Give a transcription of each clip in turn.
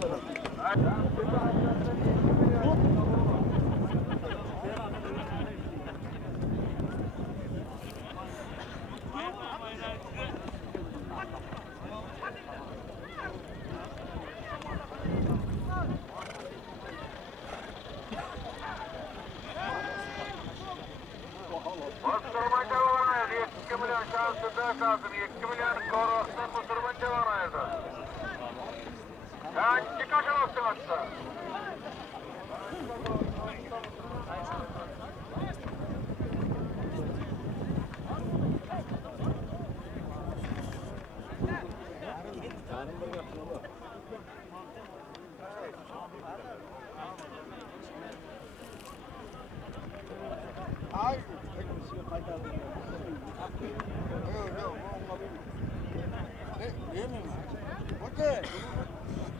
Bastırmaca var ayda 2 milyon şansında kalsın 2 milyon korosuna bastırmaca var ayda. Kaççı kaçın olsun hatta.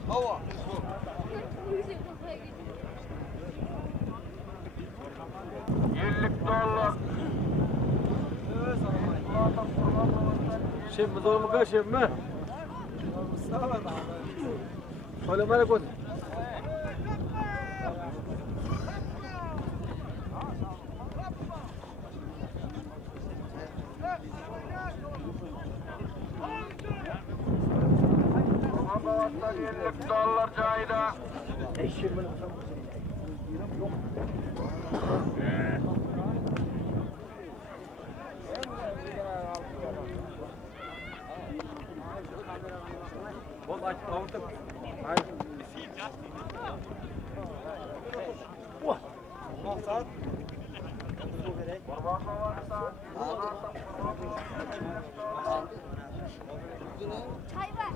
Hava. 50 dolar. Şimdi doğru mu şimdi mi? Selam aleyküm. Babasından 50 dolar cayda. Bol aç tavukta. Hayır. Vah. Maksat. Kurban babasından. Çay ver.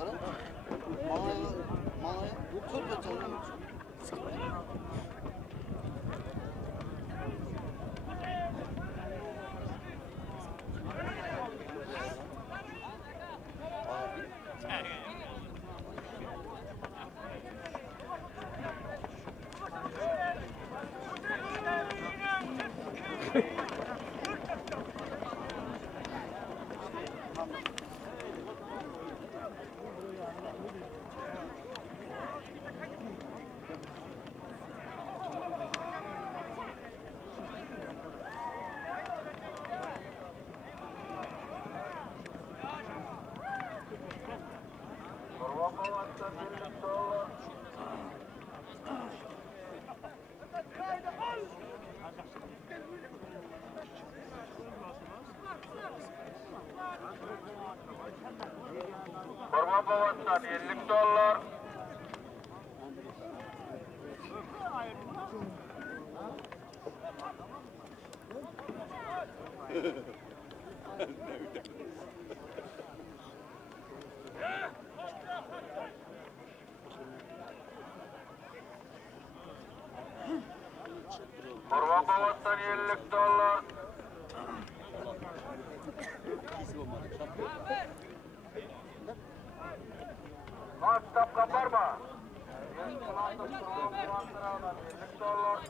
Kurban babasından 50 dolar. Kurban babasından 50 dolar. Kurban babasından 50 dolar. Hastap kaparma. 50 dolar.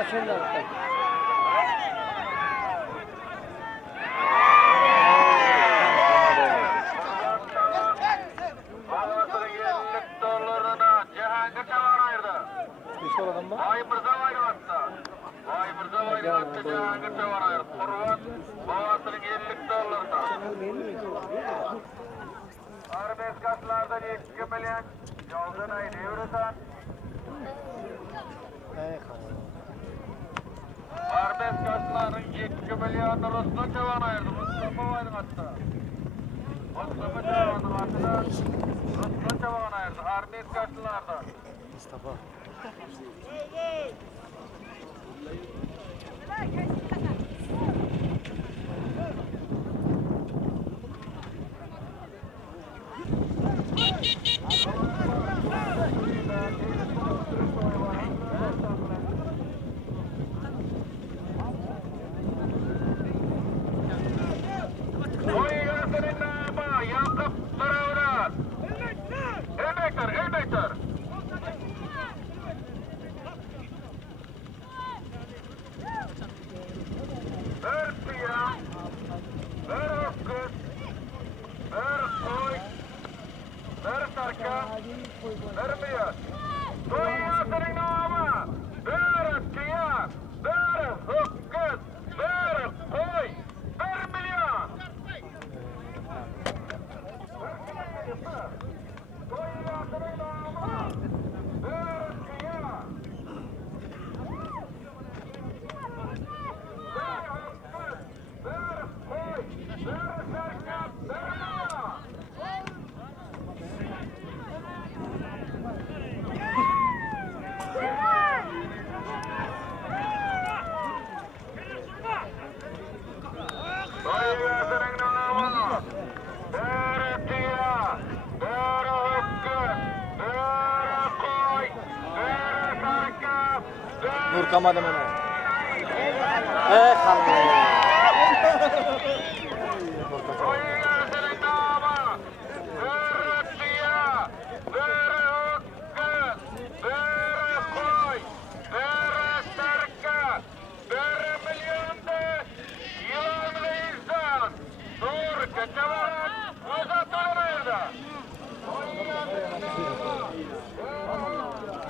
Kaçırlar. Babasının 50 dolarına Cihangir Çavan ayırdı. Bir oradan mı? Vay Mirza Bayravat'ta. Vay Mirza Bayravat'ta Cihangir Çavan ayırdı. Kurban babasının 50 dolarına. Arabesk atlardan 2 milyon. Yoldan ayı devreden. Arabesk atların 2 milyon Ruslan Çavan ayırdı. Mustafa Bayravat'ta. Mustafa Çavan'ın atına Ruslan Çavan ayırdı. Arabesk atlardan. Mustafa. Oyuncuların namı Yakup Karavuran. Elbekler. Bir siyah, bir öküz, bir koy, bir sarka, bir beyaz. Oyuncuların namı bir siyah, bir öküz, bir koy, 1 milyon. Nurkamadım ona. Kaldı.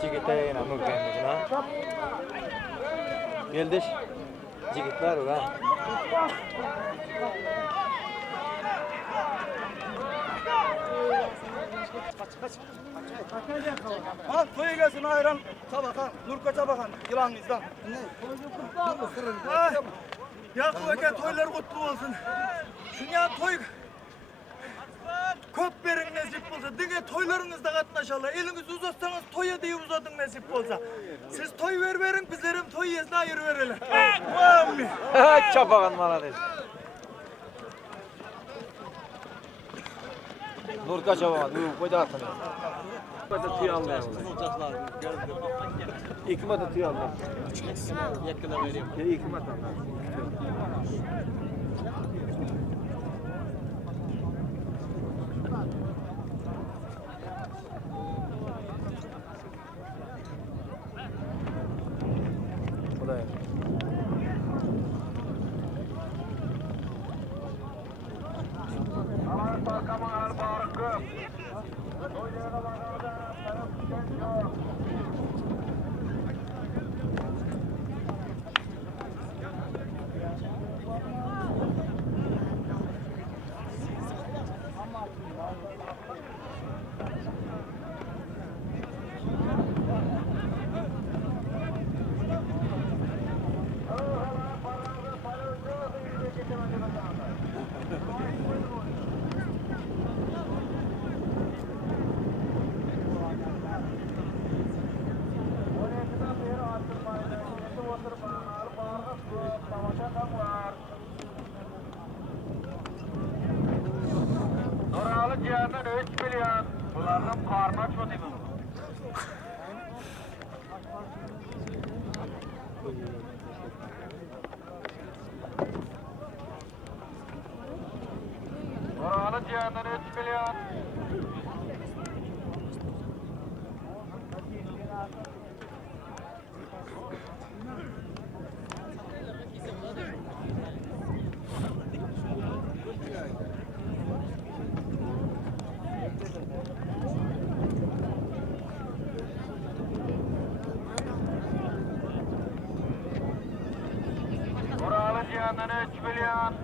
Jigitler na Nurkamadım ha. Geldiş. Jigitler o ha. Al toya gelsin ayran tabaka, Nurkaç'a bakan yılanınızdan. Ay, Yakup Eke toylar kutlu olsun. Şunyan toy köp verin nasip olsa, dige toylarınızda katlaşalım. Elinizi uzatsanız toya diye uzatın nasip olsa. Siz toy verin, bizlerim toy yesine ayır verelim. Amin. Çapakan maladeş. Nurka çapakan. Koyda atın. Koyda tüy almaya. İkmat atıyor Allah. Yakına vereyim. İkmat Allah. Nuralı cihandan 3 milyon. Bunlardan karnı açmadı mı? Nuralı cihandan 3 milyon. milyon.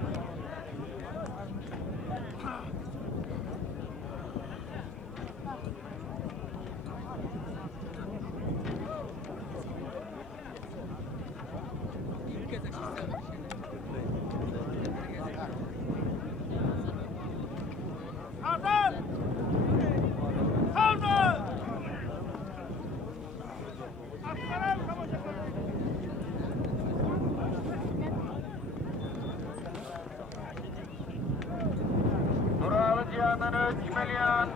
Nuralı Cihan'ın 3 milyon.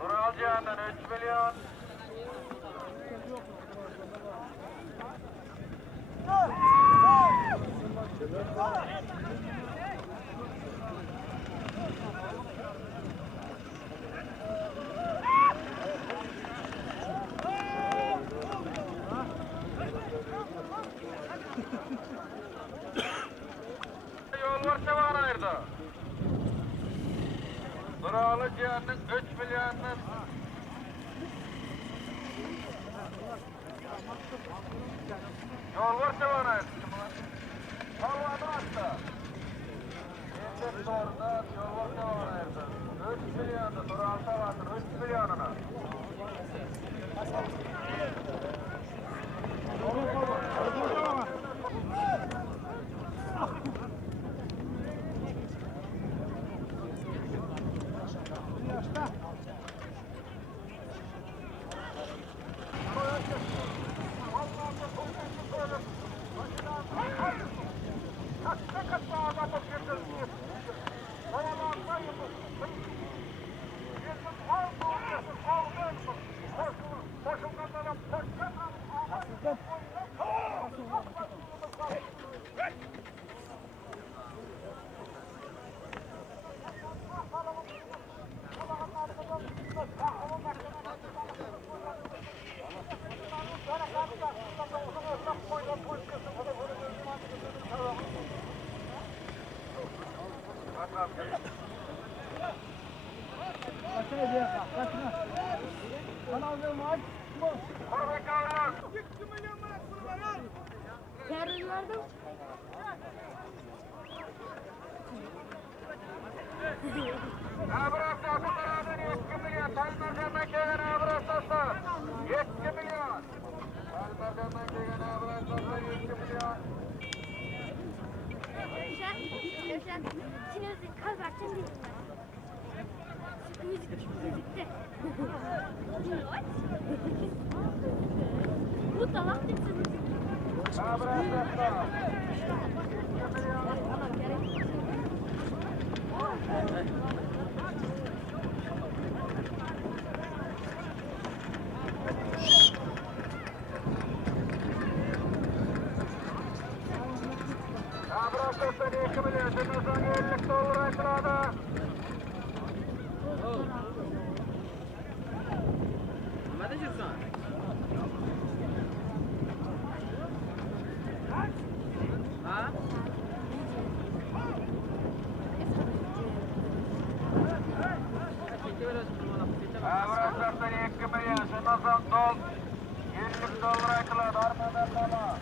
Nuralı Cihan'ın 3 milyon. Yol var Çavan ayırdı. Nuralı Cihan'ın 3 milyonun yol var Çavan ayırdı. Havladı attı. Şimdi sordu yol var Çavan ayırdı. 3 milyondu Nuralı Çavan'ın 3 milyonunu. Yarınlardan Abrast Aslan'ın 2 milyon. Talmercan'dan gelen Abrast Aslan 2 milyon. Talmercan'dan gelen Abrast Aslan 2 milyon. Yaşar, sinirli kalbaçın değil. Müzikte. Bu da vakti müzik. Abrast Aslan 2 milyon. Abrast Aslan 2 milyon. Şimdi son 50 dolar açıladı. Abrast Aslan 2 milyon. Şimdi son dol 50 dolar açıladı. Armadan bana.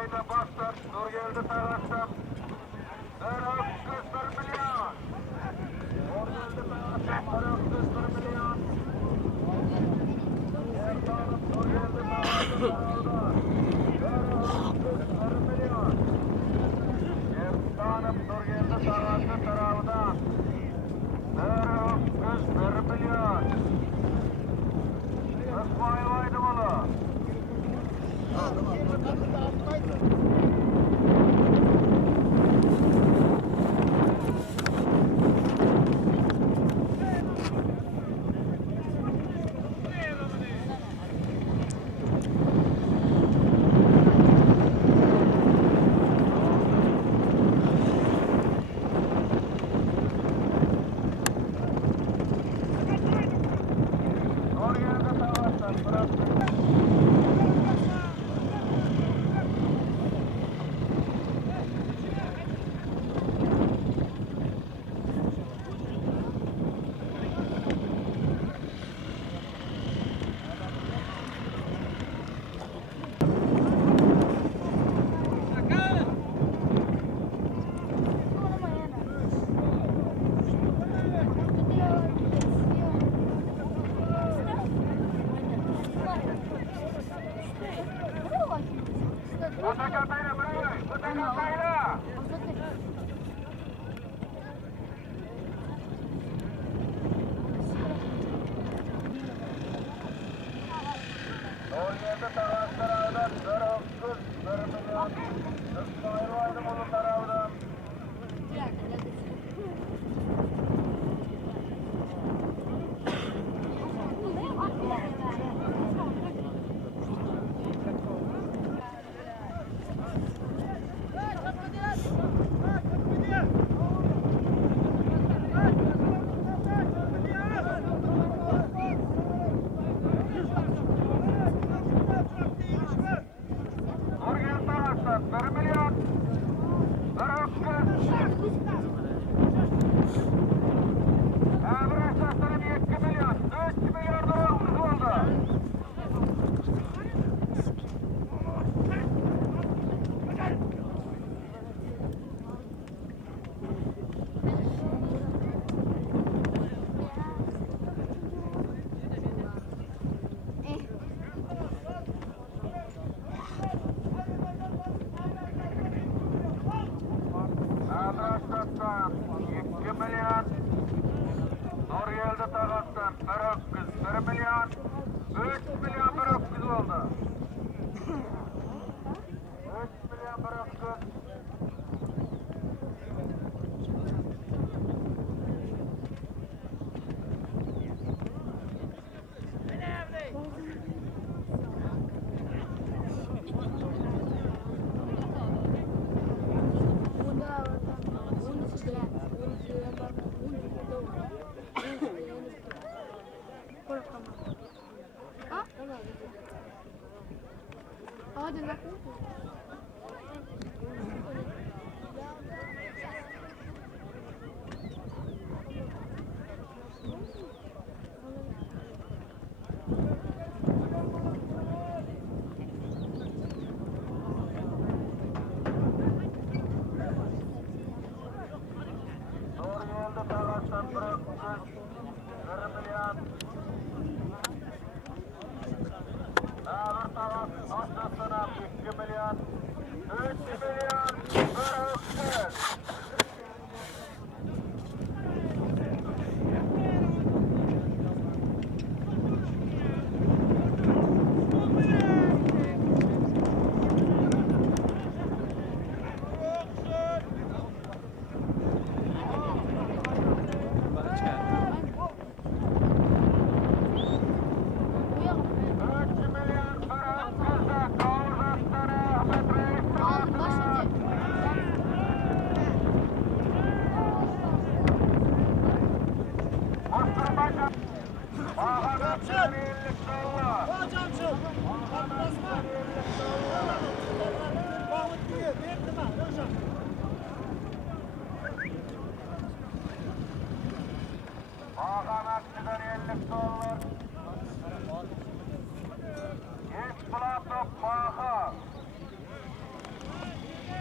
ayda bastır. Nur geldi taraftan. 1 milyon. Nur geldi taraftan. 1 milyon. Ertan'ım nur geldi taraftan. 1 milyon. Ertan'ım nur geldi taraftan. 1 milyon. Ismail Aydımoğlu. Nur geldi taraftan. Bıraktı. Mutlaka sayla bırakın. Mutlaka sayla. Doğru yerde taraftar ağdan 1 milyon. İsmail Aydımoğlu tarafından. Nur geldi taraftan 1 milyon. 2 milyon. 3 milyon lira oldu. Arkadaşlar 2 milyon. Nur geldi taraftan 1 milyon. 3 milyon 1 oldu. 3 milyon 1. Hadi bak. Nur geldi taraftan 1 milyon. Bir taraf aşağısına 2 milyon. 3 milyon 1.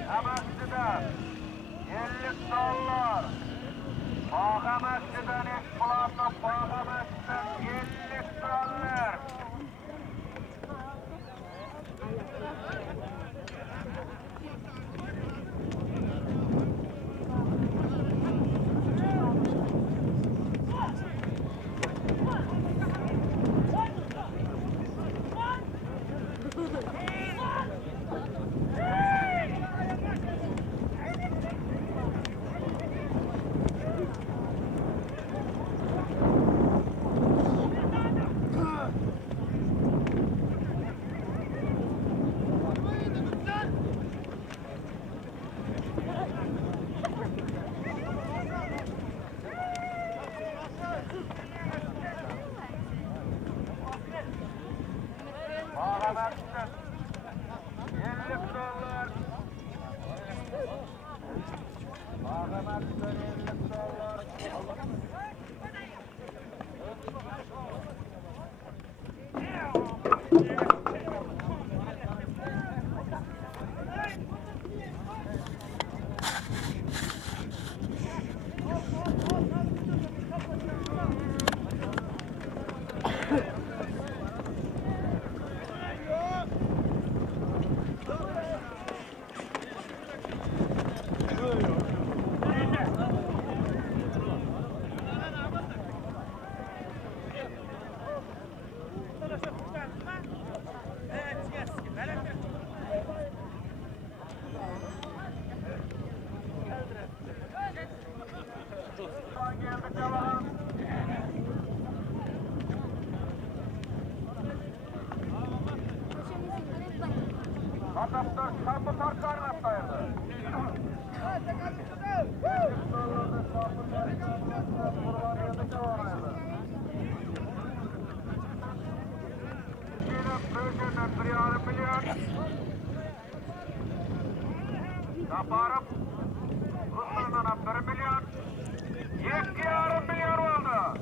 Amaçlı'dan 50 dolar. Bağamaçlı'dan Esplato, Bağamaçlı'dan 50 dolar. Bağamaçlı'dan 50 dolar. Bağamaçlı'dan 50 dolar. Geldi devam. Adaptör çarpı tarkan atlaydı. Kaparıp Ruslarına 1 milyon 2,5 milyon oldu.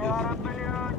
2,5 milyon.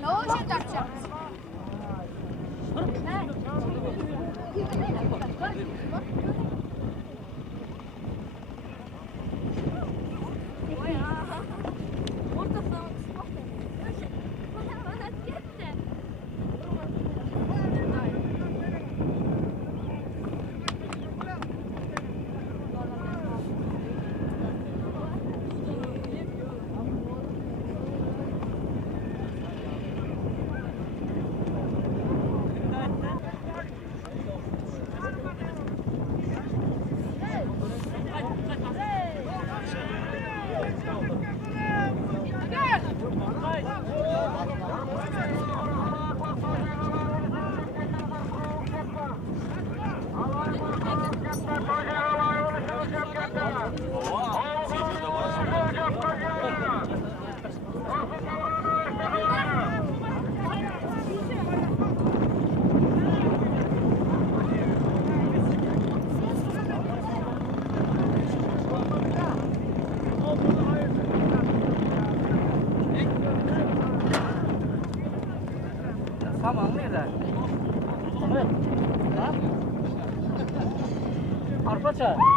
Ne olacak takacağım? Saman nerede? Evet. Ha? Arpa çay.